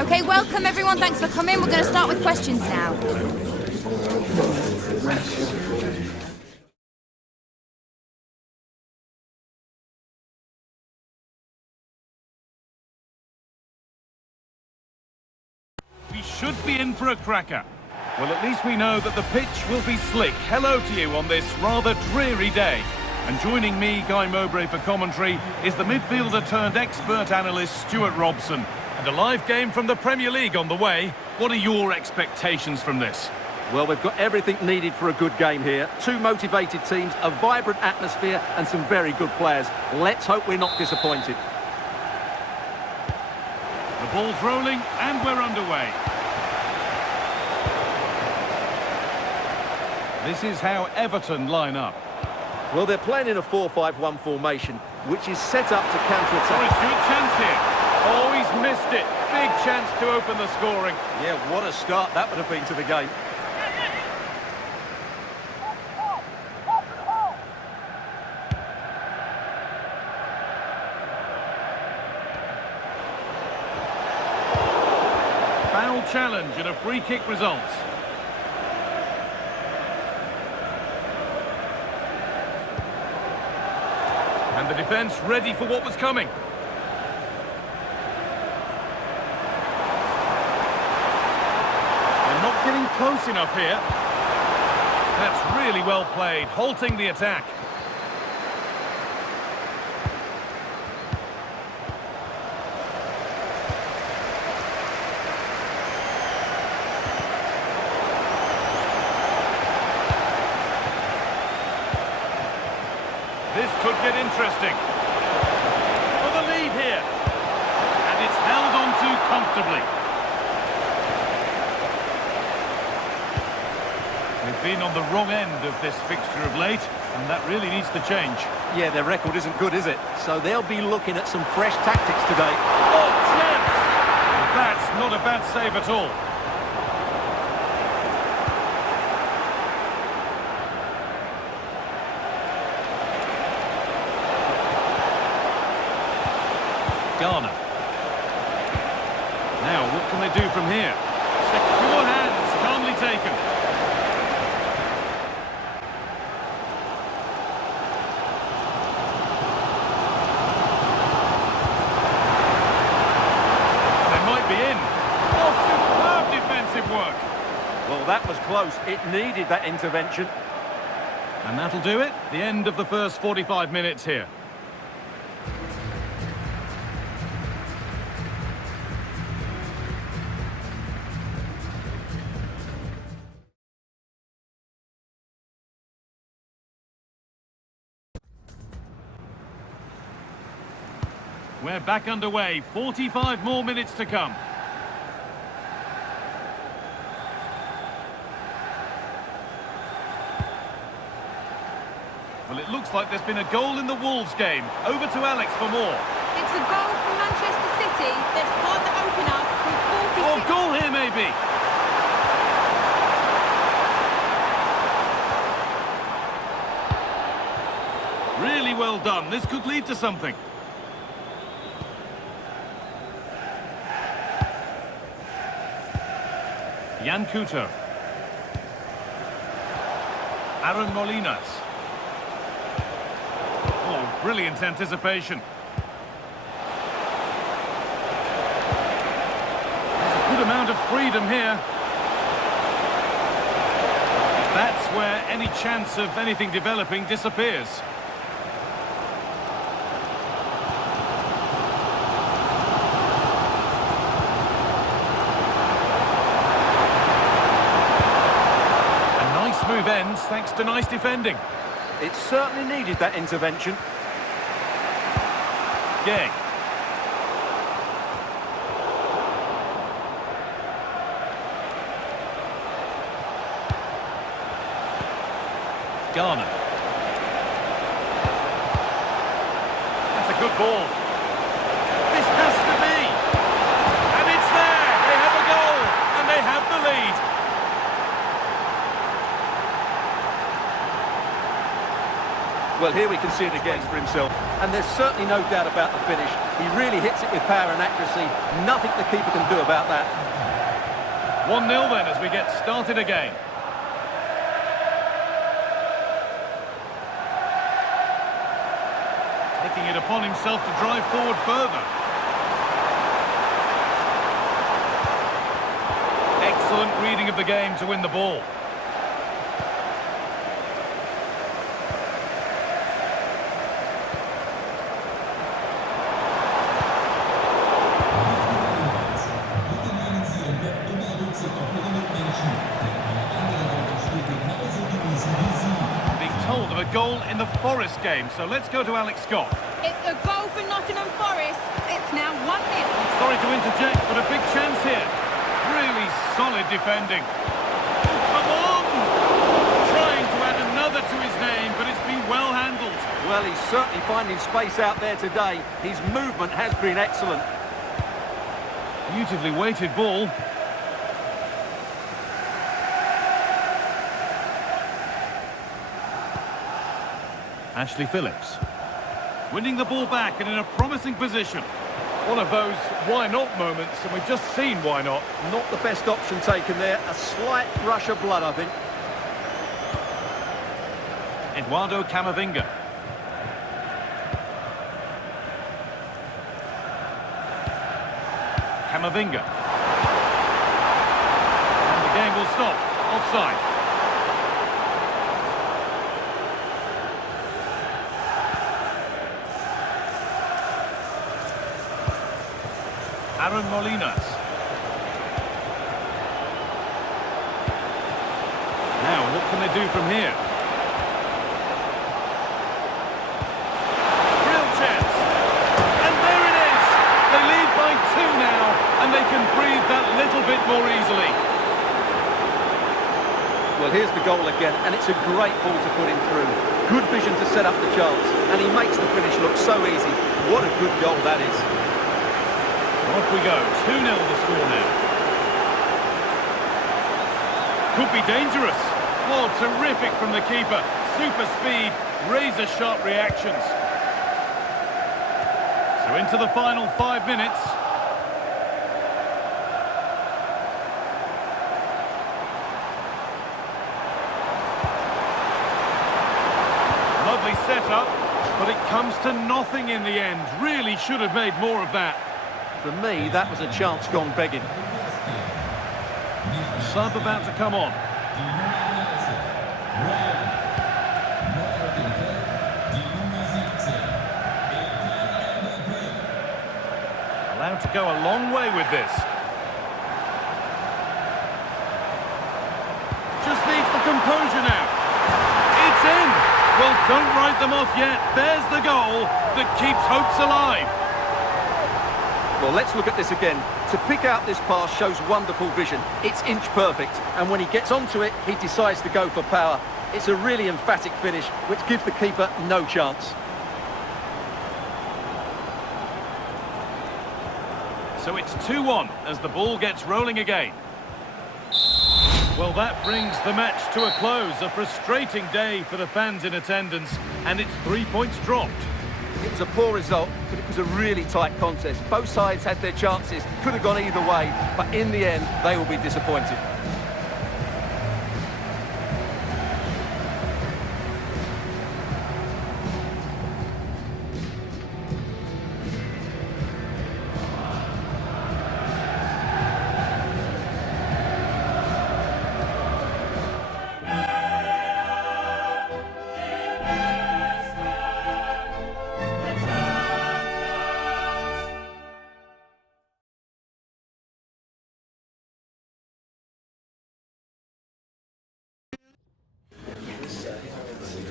Okay, welcome everyone. Thanks for coming. We're going to start with questions now. We should be in for a cracker. Well, at least we know that the pitch will be slick. Hello to you on this rather dreary day. And joining me, Guy Mowbray, for commentary is the midfielder turned expert analyst Stuart Robson. And a live game from the Premier League on the way. What are your expectations from this? Well, we've got everything needed for a good game here. Two motivated teams, a vibrant atmosphere and some very good players. Let's hope we're not disappointed. The ball's rolling and we're underway. This is how Everton line up. Well, they're playing in a 4-5-1 formation, which is set up to counter-attack. Sorry, Stuart, chance here. Oh, he's missed it. Big chance to open the scoring. Yeah, what a start that would have been to the game. Foul challenge and a free kick results. And the defence ready for what was coming. They're not getting close enough here. That's really well played, halting the attack. This could get interesting. For the lead here. And it's held on to comfortably. They've been on the wrong end of this fixture of late, and that really needs to change. Yeah, their record isn't good, is it? So they'll be looking at some fresh tactics today. Oh, chance! That's not a bad save at all. Ghana. Now, what can they do from here? Secure hands, calmly taken. They might be in. Oh, superb defensive work. Well, that was close. It needed that intervention. And that'll do it. The end of the first 45 minutes here. We're back underway, 45 more minutes to come. Well, it looks like there's been a goal in the Wolves game. Over to Alex for more. It's a goal from Manchester City. They've scored the opener with 46... Oh, goal here maybe. Really well done. This could lead to something. Jan Couto. Aaron Molinas. Oh, brilliant anticipation. There's a good amount of freedom here. That's where any chance of anything developing disappears. Move ends thanks to nice defending. It certainly needed that intervention. Gay. Ghana. That's a good ball. This has to be. And it's there. They have a goal. And they have the lead. Well, here we can see it again for himself. And there's certainly no doubt about the finish. He really hits it with power and accuracy. Nothing the keeper can do about that. 1-0 then as we get started again. Taking it upon himself to drive forward further. Excellent reading of the game to win the ball. Told of a goal in the Forest game, so let's go to Alex Scott. It's a goal for Nottingham Forest. It's now 1-0. Sorry to interject, but a big chance here. Really solid defending. Oh, come on! Trying to add another to his name, but it's been well handled. Well, he's certainly finding space out there today. His movement has been excellent. Beautifully weighted ball. Ashley Phillips. Winning the ball back and in a promising position. One of those why not moments, and we've just seen why not. Not the best option taken there. A slight rush of blood, I think. Eduardo Camavinga. Camavinga. And the game will stop. Offside. Aaron Molinas. Now, what can they do from here? Real chance. And there it is. They lead by 2 now, and they can breathe that little bit more easily. Well, here's the goal again, and it's a great ball to put him through. Good vision to set up the chance, and he makes the finish look so easy. What a good goal that is. Off we go, 2-0 the score now. Could be dangerous. Oh, terrific from the keeper. Super speed, razor-sharp reactions. So into the final 5 minutes. Lovely setup, but it comes to nothing in the end. Really should have made more of that. For me, that was a chance gone begging. Sub about to come on. Allowed to go a long way with this. Just needs the composure now. It's in! Well, don't write them off yet. There's the goal that keeps hopes alive. Well, let's look at this again. To pick out this pass shows wonderful vision. It's inch perfect, and when he gets onto it, he decides to go for power. It's a really emphatic finish, which gives the keeper no chance. So it's 2-1 as the ball gets rolling again. Well, that brings the match to a close. A frustrating day for the fans in attendance, and it's 3 points dropped. It was a poor result, but it was a really tight contest. Both sides had their chances, could have gone either way, but in the end, they will be disappointed.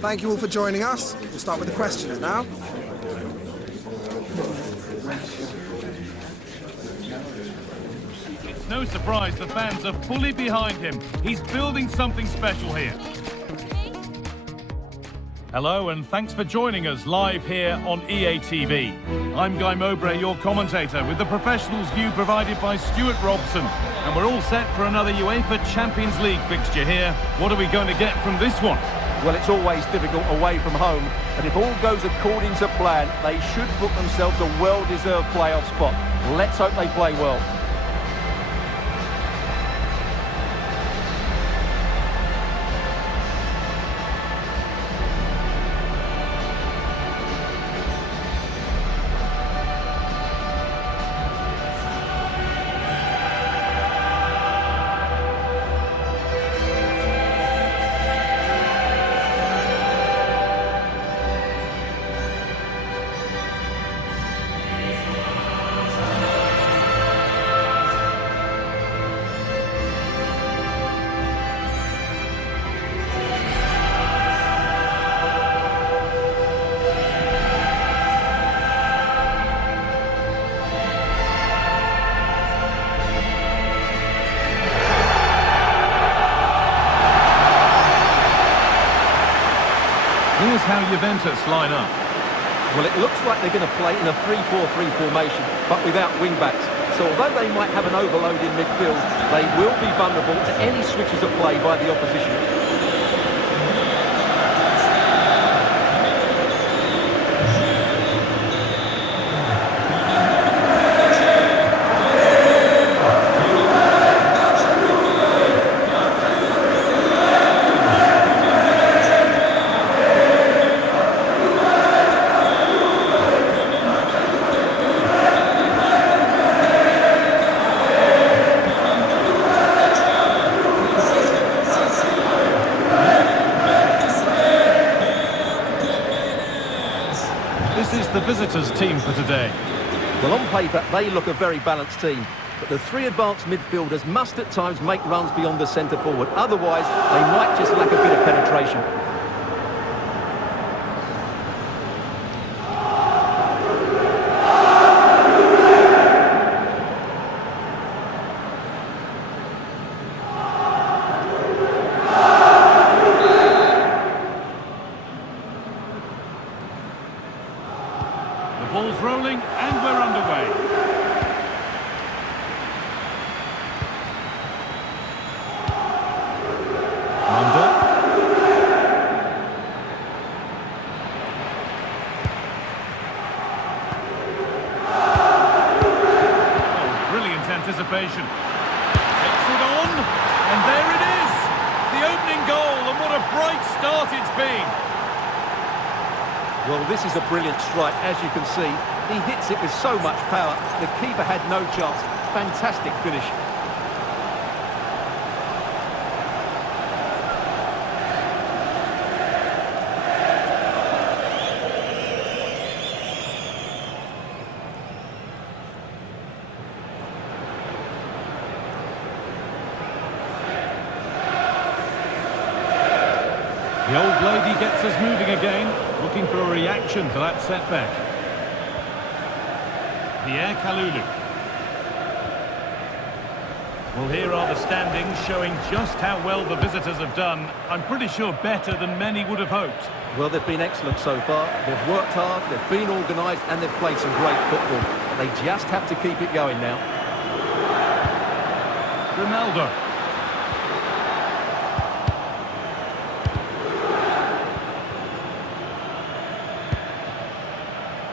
Thank you all for joining us. We'll start with the questions now. It's no surprise the fans are fully behind him. He's building something special here. Hello and thanks for joining us live here on EA TV. I'm Guy Mowbray, your commentator, with the professionals view provided by Stuart Robson. And we're all set for another UEFA Champions League fixture here. What are we going to get from this one? Well, it's always difficult away from home, and if all goes according to plan, they should book themselves a well-deserved playoff spot. Let's hope they play well. Here's how Juventus line up. Well, it looks like they're going to play in a 3-4-3 formation, but without wing-backs. So although they might have an overload in midfield, they will be vulnerable to any switches of play by the opposition. This is the visitors' team for today. Well, on paper, they look a very balanced team. But the three advanced midfielders must at times make runs beyond the centre forward. Otherwise, they might just lack a bit of penetration. The ball's rolling and we're underway. Under. Oh, brilliant anticipation. Takes it on, and there it is! The opening goal, and what a bright start it's been. Well, this is a brilliant strike, as you can see. He hits it with so much power. The keeper had no chance. Fantastic finish. The old lady gets us moving again, looking for a reaction to that setback. Pierre Kalulu. Well, here are the standings showing just how well the visitors have done. I'm pretty sure better than many would have hoped. Well, they've been excellent so far. They've worked hard, they've been organised, and they've played some great football. But they just have to keep it going now. Ronaldo.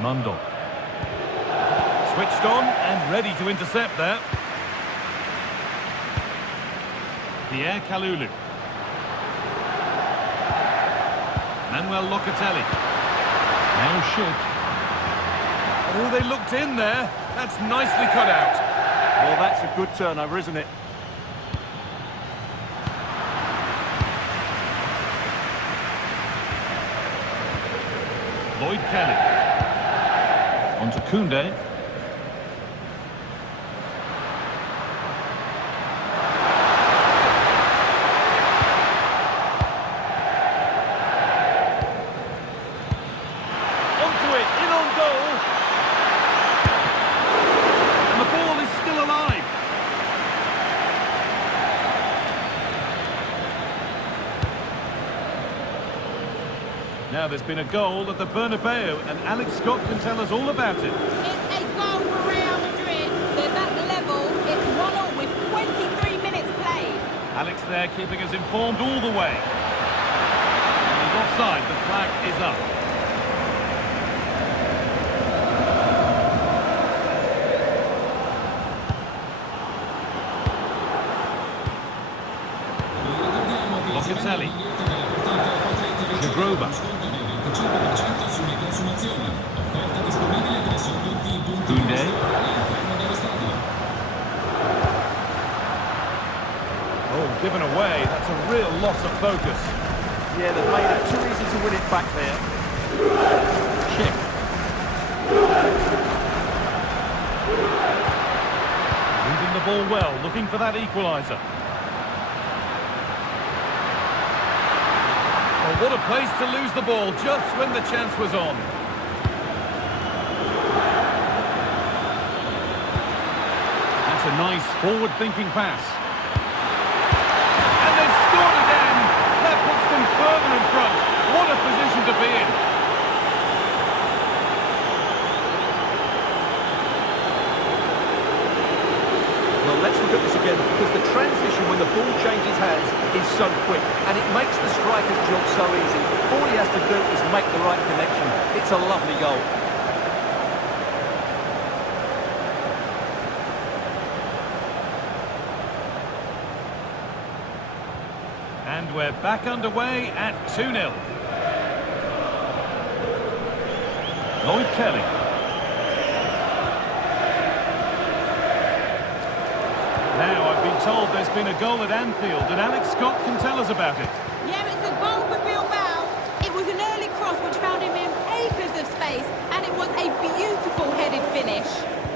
Mundle. Switched on and ready to intercept there. Pierre Kalulu. Manuel Locatelli. Now Schick. Oh, they looked in there. That's nicely cut out. Well, that's a good turnover, isn't it? Lloyd Kelly. On to Koundé. Onto it, in on goal. And the ball is still alive. Now there's been a goal at the Bernabeu, and Alex Scott can tell us all about it. It's a goal for Real Madrid. They're back level. It's 1-1 with 23 minutes played. Alex there keeping us informed all the way. And He's offside. The flag is up. Locatelli. Jagrova. Koundé. Oh, given away. That's a real loss of focus. Yeah, they've made it too easy to win it back there. Kick. Moving the ball well, looking for that equaliser. Oh, what a place to lose the ball just when the chance was on. That's a nice forward-thinking pass. And they've scored again! That puts them further in front. What a position to be in. Well, let's look at this again, because the transition when the ball changes hands is so quick, and it makes the striker's job so easy. All he has to do is make the right connection. It's a lovely goal. And we're back underway at 2-0. Lloyd Kelly. Now, I've been told there's been a goal at Anfield, and Alex Scott can tell us about it. Yeah, it's a goal for Bilbao. It was an early cross which found him in acres of space, and it was a beautiful headed finish.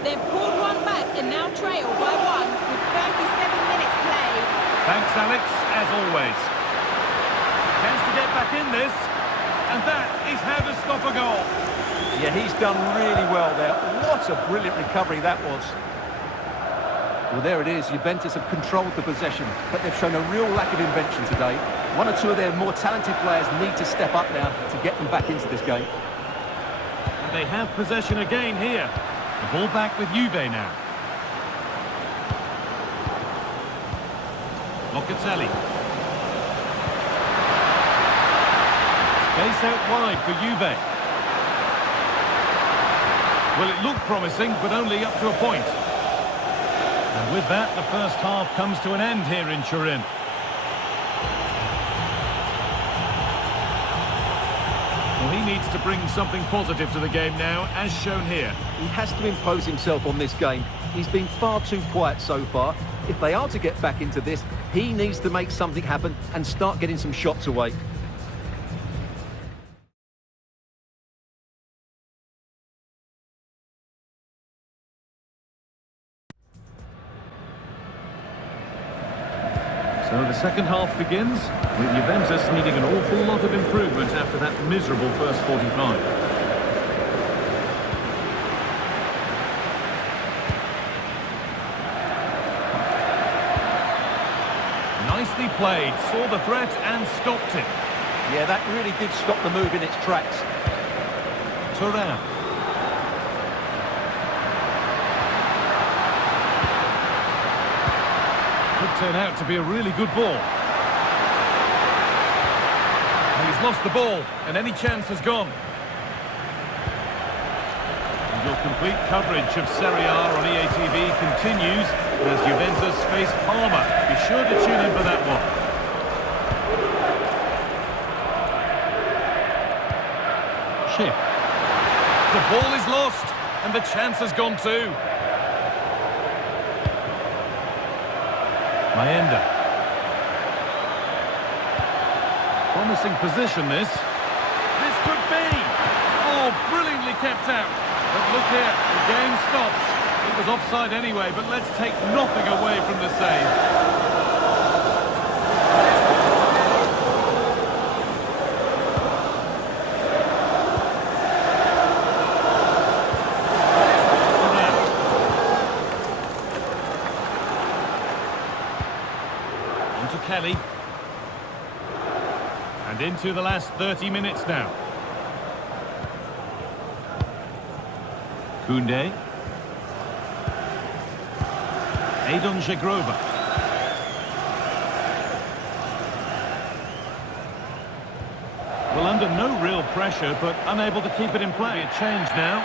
They've pulled one back and now trail by one with 37 minutes played. Thanks, Alex, as always. Chance to get back in this, and that is how to stop a goal. Yeah, he's done really well there. What a brilliant recovery that was. Well, there it is. Juventus have controlled the possession, but they've shown a real lack of invention today. One or two of their more talented players need to step up now to get them back into this game. And they have possession again here. The ball back with Juve now. Locatelli. Space out wide for Juve. Well, it looked promising, but only up to a point. And with that, the first half comes to an end here in Turin. Well, he needs to bring something positive to the game now, as shown here. He has to impose himself on this game. He's been far too quiet so far. If they are to get back into this, he needs to make something happen and start getting some shots away. So the second half begins, with Juventus needing an awful lot of improvement after that miserable first 45. Nicely played, saw the threat and stopped it. Yeah, that really did stop the move in its tracks. Thuram. Could turn out to be a really good ball. And he's lost the ball, and any chance has gone. And your complete coverage of Serie A on EA TV continues as Juventus face Parma. Be sure to tune in for that one. Chip. The ball is lost, and the chance has gone too. Maenda. Promising position, this. This could be. Oh, brilliantly kept out. But look here, the game stops. It was offside anyway, but let's take nothing away from the save. Kelly. And into the last 30 minutes now. Koundé. Jagrova. Well, under no real pressure, but unable to keep it in play. A change now.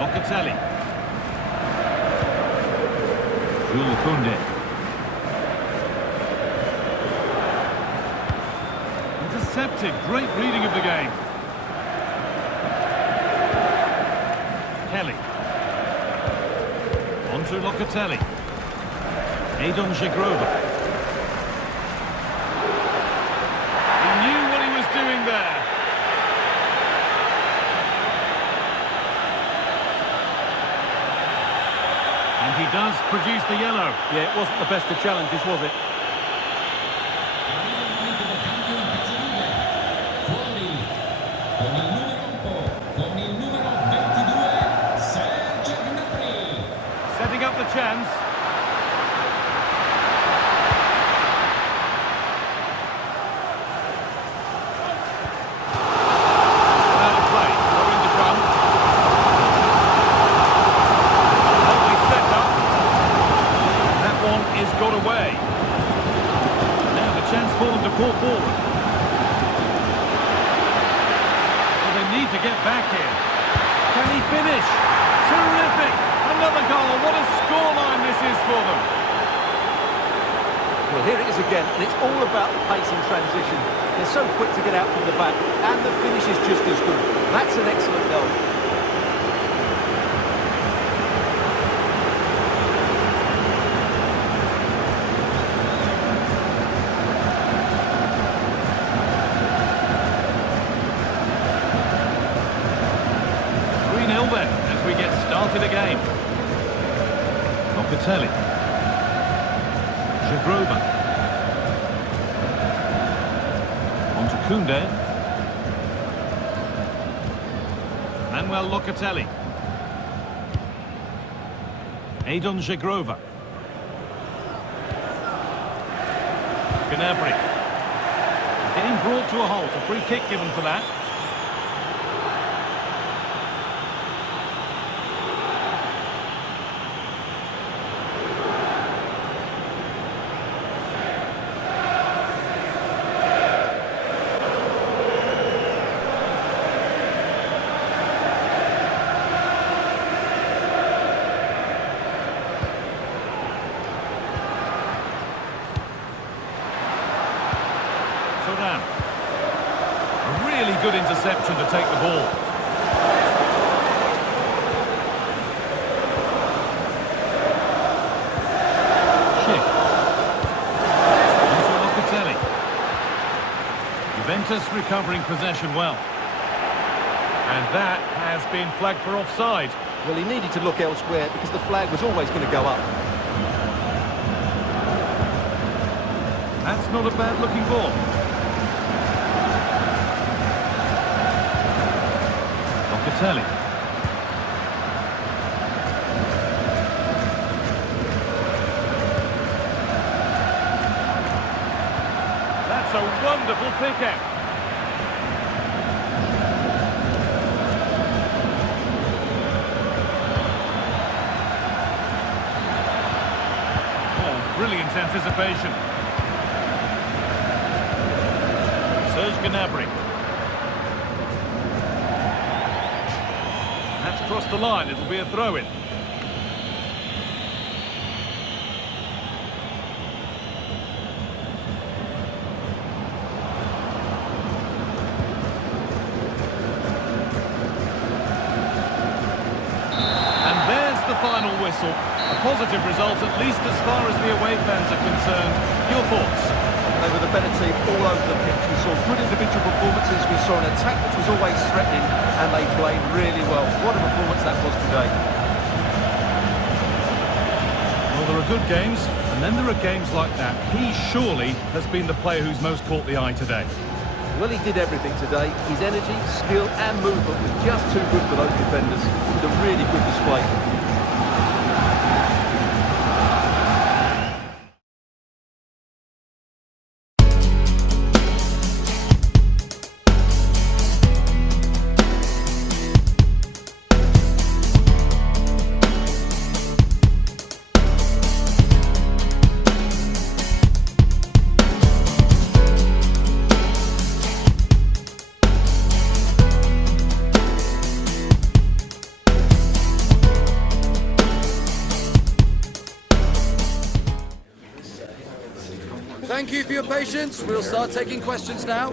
Locatelli. Jules Koundé. Intercepted. Great reading of the game. Kelly. On to Locatelli. Adon Jagrova. He knew what he was doing there. And he does produce the yellow. Yeah, it wasn't the best of challenges, was it? Setting up the chance. Out of play. Going to come. Lovely set-up. That one is got away. Now the chance for them to pull forward. Well, they need to get back here. Can he finish? Terrific! Another goal. What a scoreline this is for them. Well, here it is again, and it's all about the pace in transition. They're so quick to get out from the back, and the finish is just as good. That's an excellent goal. Then, as we get started again. Locatelli. Jagrova. On to Koundé. Manuel Locatelli. Adon Jagrova. Gnabry. Game brought to a halt. A free kick given for that. A really good interception to take the ball. Schick. Onto Locatelli. Juventus recovering possession well. And that has been flagged for offside. Well, he needed to look elsewhere because the flag was always going to go up. That's not a bad-looking ball. Locatelli. That's a wonderful pick-out. Oh, brilliant anticipation. Gnabry. That's crossed the line. It'll be a throw-in. And there's the final whistle. A positive result, at least as far as the away fans are concerned. Your thoughts? They were the better team all over the pitch. We saw good individual performances, we saw an attack which was always threatening, and they played really well. What a performance that was today. Well, there are good games, and then there are games like that. He surely has been the player who's most caught the eye today. Well, he did everything today. His energy, skill and movement were just too good for those defenders. It was a really good display. Thank you for your patience. We'll start taking questions now.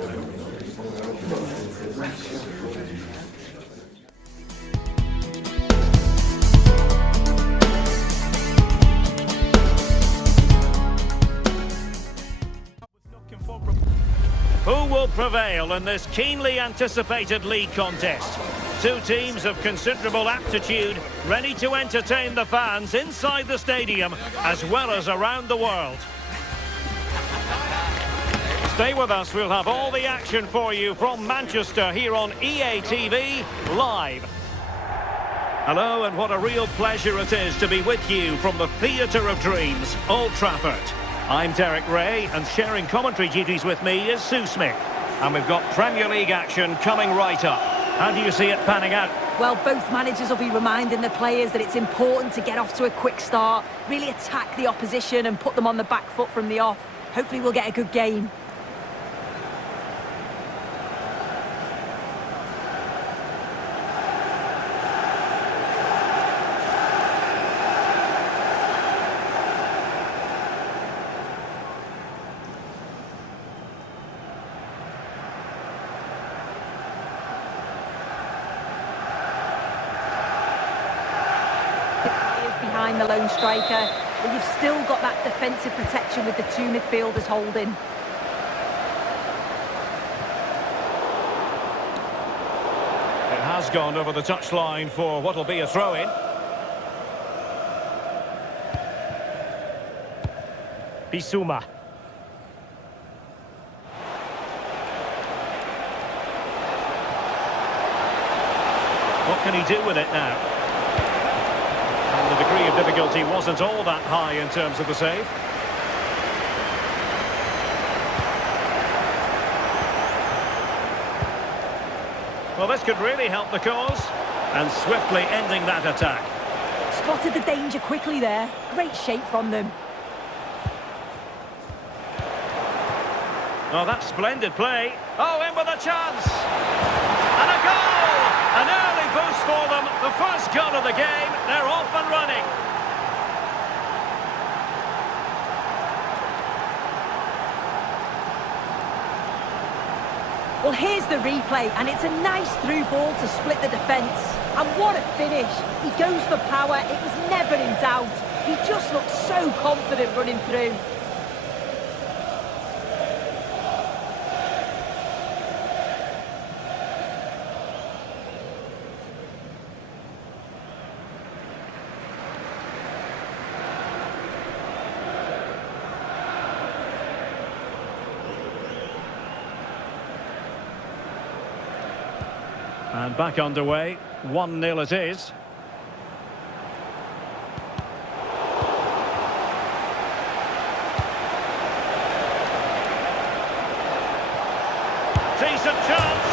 Who will prevail in this keenly anticipated league contest? Two teams of considerable aptitude, ready to entertain the fans inside the stadium as well as around the world. Stay with us, we'll have all the action for you from Manchester here on EA TV Live. Hello, and what a real pleasure it is to be with you from the Theatre of Dreams, Old Trafford. I'm Derek Ray, and sharing commentary duties with me is Sue Smith. And we've got Premier League action coming right up. How do you see it panning out? Well, both managers will be reminding the players that it's important to get off to a quick start, really attack the opposition and put them on the back foot from the off. Hopefully we'll get a good game. Behind the lone striker, but you've still got that defensive protection with the two midfielders holding. It has gone over the touchline for what will be a throw-in. Bissouma. What can he do with it now? The degree of difficulty wasn't all that high in terms of the save. Well, this could really help the cause. And swiftly ending that attack. Spotted the danger quickly there. Great shape from them. Oh, that's splendid play. Oh, in with a chance. And a goal! An early boost for them. The first goal of the game. They're off and running. Well, here's the replay, and it's a nice through ball to split the defence. And what a finish. He goes for power. It was never in doubt. He just looked so confident running through. And back underway, 1-0 it is. Decent chance.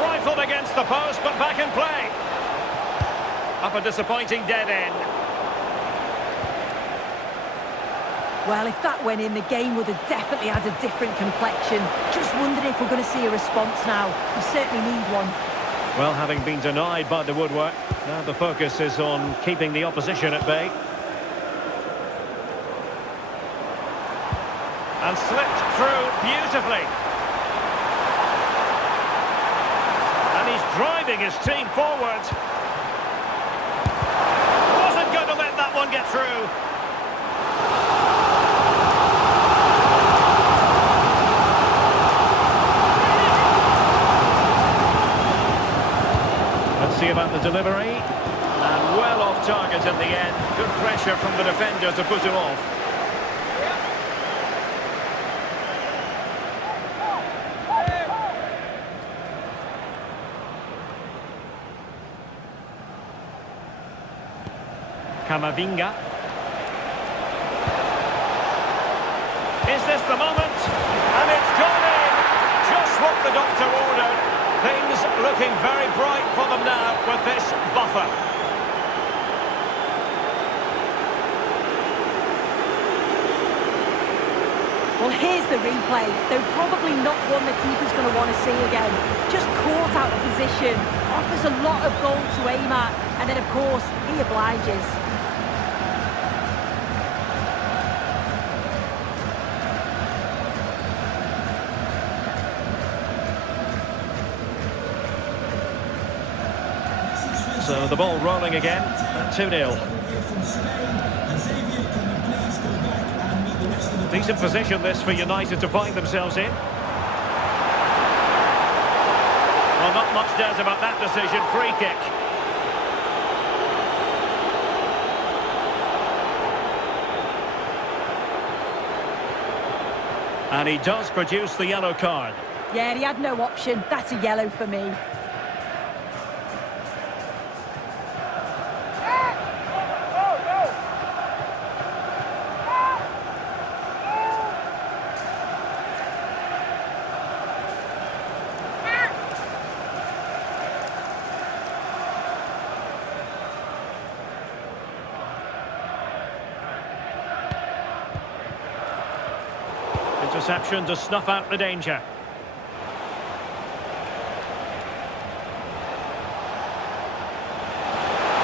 Rifled against the post, but back in play. Up a disappointing dead end. Well, if that went in, the game would have definitely had a different complexion. Just wondering if we're going to see a response now. We certainly need one. Well, having been denied by the woodwork, now the focus is on keeping the opposition at bay. And slipped through beautifully. And he's driving his team forward. Wasn't going to let that one get through. See about the delivery, and well off target in the end. Good pressure from the defender to put him off. Camavinga. Is this the moment? And it's gone in! Just what the doctor ordered. Things looking very bright for them now with this buffer. Well, here's the replay. Though probably not one the keeper's going to want to see again. Just caught out of position. Offers a lot of goal to aim at. And then, of course, he obliges. So the ball rolling again at 2-0. Decent position this for United to find themselves in. Well, not much doubt about that decision. Free kick. And he does produce the yellow card. Yeah, he had no option. That's a yellow for me. Interception to snuff out the danger.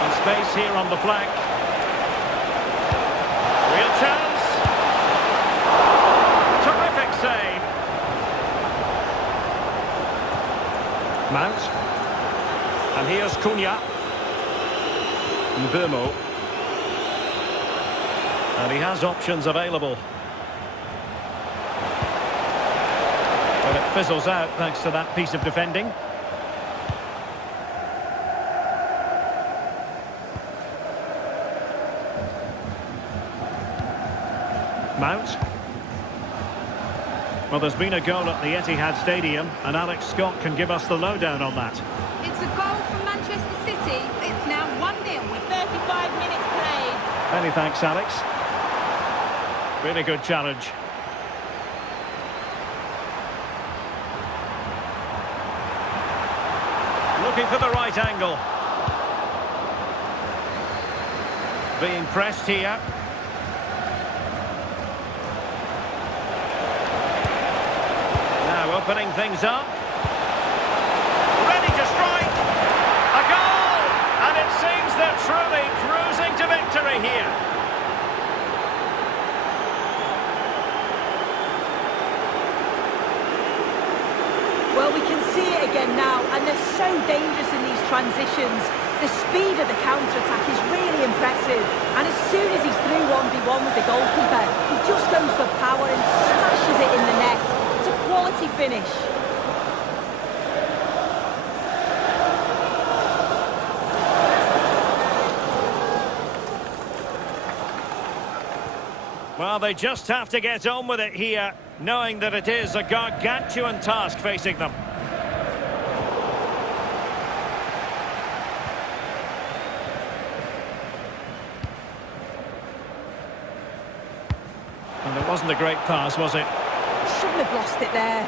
And space here on the flank. Real chance. Terrific save. Mount. And here's Cunha. Mbeumo. And he has options available. But it fizzles out thanks to that piece of defending. Mount. Well, there's been a goal at the Etihad Stadium, and Alex Scott can give us the lowdown on that. It's a goal from Manchester City. It's now 1-0 with 35 minutes played. Many thanks, Alex. Really good challenge. Looking for the right angle. Being pressed here. Now opening things up. Ready to strike. A goal! And it seems they're truly cruising to victory here. Well, we can see it again now, and they're so dangerous in these transitions. The speed of the counter-attack is really impressive. And as soon as he's through 1v1 with the goalkeeper, he just goes for power and smashes it in the net. It's a quality finish. Well, they just have to get on with it here, knowing that it is a gargantuan task facing them. And it wasn't a great pass, was it? Shouldn't have lost it there.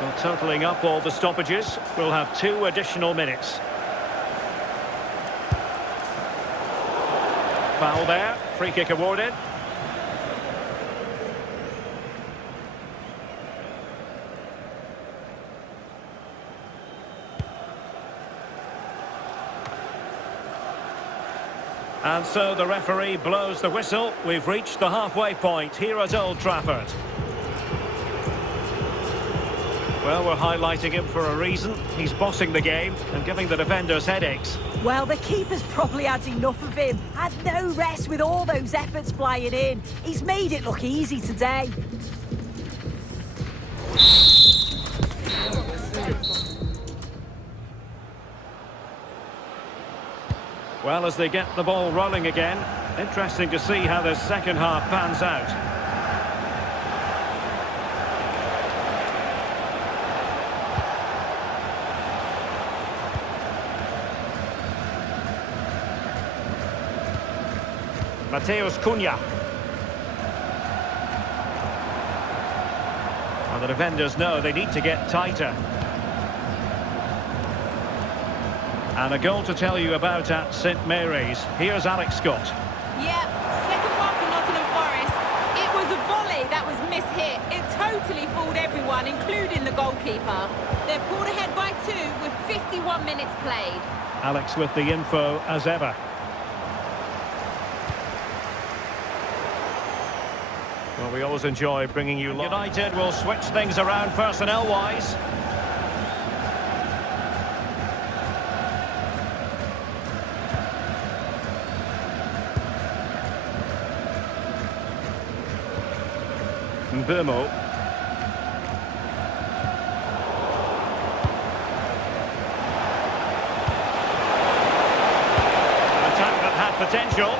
Well, totalling up all the stoppages, we'll have 2 additional minutes. Foul there, free kick awarded. And so the referee blows the whistle. We've reached the halfway point here at Old Trafford. Well, we're highlighting him for a reason. He's bossing the game and giving the defenders headaches. Well, the keeper's probably had enough of him. Had no rest with all those efforts flying in. He's made it look easy today. Well, as they get the ball rolling again, interesting to see how the second half pans out. Mateus Cunha. Well, the defenders know they need to get tighter. And a goal to tell you about at St Mary's. Here's Alex Scott. Yep, second one for Nottingham Forest. It was a volley that was mishit. It totally fooled everyone, including the goalkeeper. They're pulled ahead by 2 with 51 minutes played. Alex with the info as ever. Well, we always enjoy bringing you live. United will switch things around personnel-wise. Mbumo. Attack that had potential.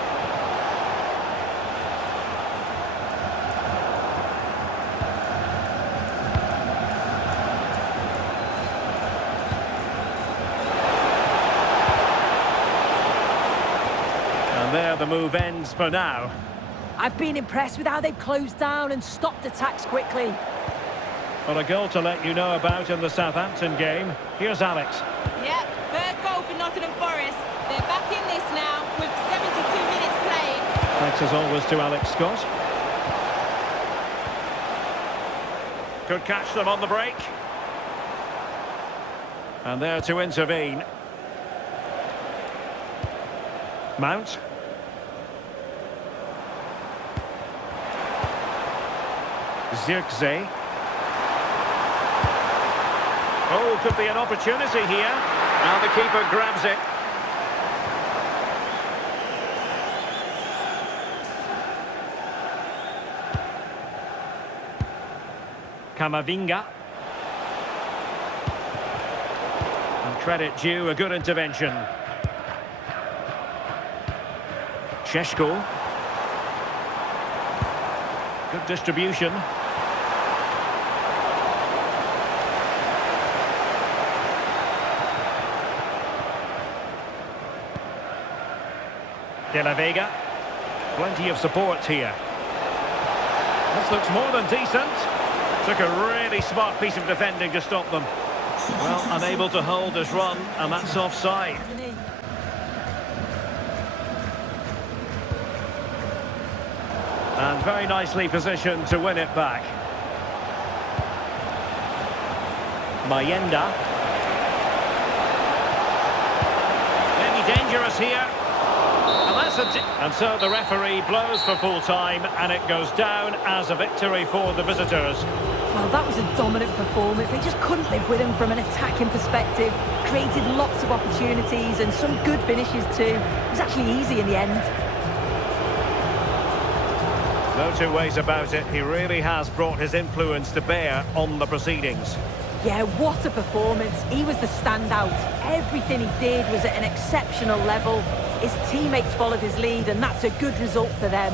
And there the move ends for now. I've been impressed with how they've closed down and stopped attacks quickly. Well, a goal to let you know about in the Southampton game. Here's Alex. Yep, third goal for Nottingham Forest. They're back in this now with 72 minutes played. Thanks as always to Alex Scott. Could catch them on the break. And there to intervene. Mount. Zirkzee. Oh, could be an opportunity here. Now the keeper grabs it. Camavinga. And credit due, a good intervention. Šeško. Good distribution. De La Vega. Plenty of support here. This looks more than decent. Took a really smart piece of defending to stop them. Well, unable to hold his run, and that's offside. And very nicely positioned to win it back. Mayenda. Maybe dangerous here. And so the referee blows for full time, and it goes down as a victory for the visitors. Well, that was a dominant performance. They just couldn't live with him from an attacking perspective. Created lots of opportunities and some good finishes too. It was actually easy in the end. No two ways about it. He really has brought his influence to bear on the proceedings. Yeah, what a performance. He was the standout. Everything he did was at an exceptional level. His teammates followed his lead, and that's a good result for them.